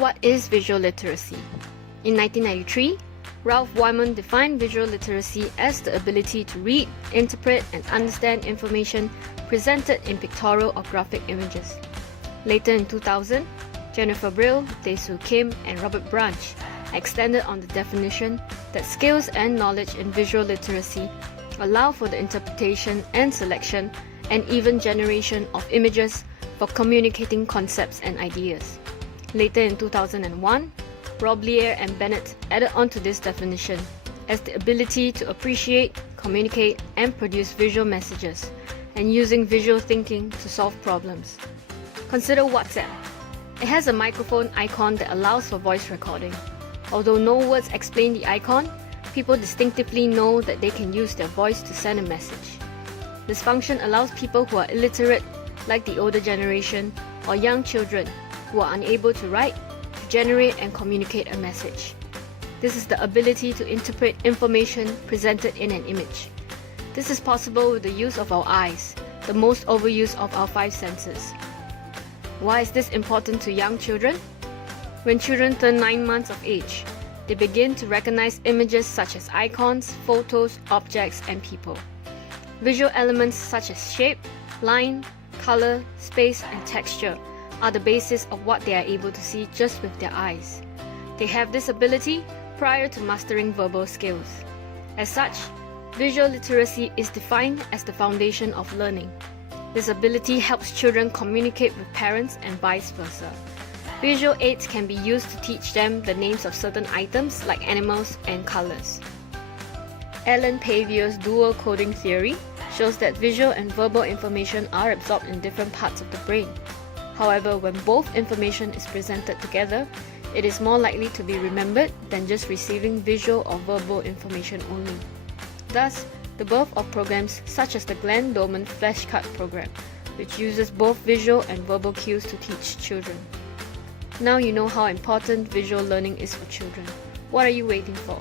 What is visual literacy? In 1993, Ralph Wileman defined visual literacy as the ability to read, interpret, and understand information presented in pictorial or graphic images. Later in 2000, Jennifer Brill, Daesoo Kim, and Robert Branch extended on the definition that skills and knowledge in visual literacy allow for the interpretation and selection and even generation of images for communicating concepts and ideas. Later in 2001, Roblyer and Bennett added on to this definition as the ability to appreciate, communicate, and produce visual messages, and using visual thinking to solve problems. Consider WhatsApp. It has a microphone icon that allows for voice recording. Although no words explain the icon, people distinctively know that they can use their voice to send a message. This function allows people who are illiterate, like the older generation, or young children who are unable to write, to generate and communicate a message. This is the ability to interpret information presented in an image. This is possible with the use of our eyes, the most overused of our 5 senses. Why is this important to young children? When children turn 9 months of age, they begin to recognize images such as icons, photos, objects, and people. Visual elements such as shape, line, color, space, and texture are the basis of what they are able to see just with their eyes. They have this ability prior to mastering verbal skills. As such, visual literacy is defined as the foundation of learning. This ability helps children communicate with parents and vice versa. Visual aids can be used to teach them the names of certain items like animals and colors. Alan Pavio's dual coding theory shows that visual and verbal information are absorbed in different parts of the brain. However, when both information is presented together, it is more likely to be remembered than just receiving visual or verbal information only. Thus, the birth of programs such as the Glenn Dolman Flashcard program, which uses both visual and verbal cues to teach children. Now you know how important visual learning is for children. What are you waiting for?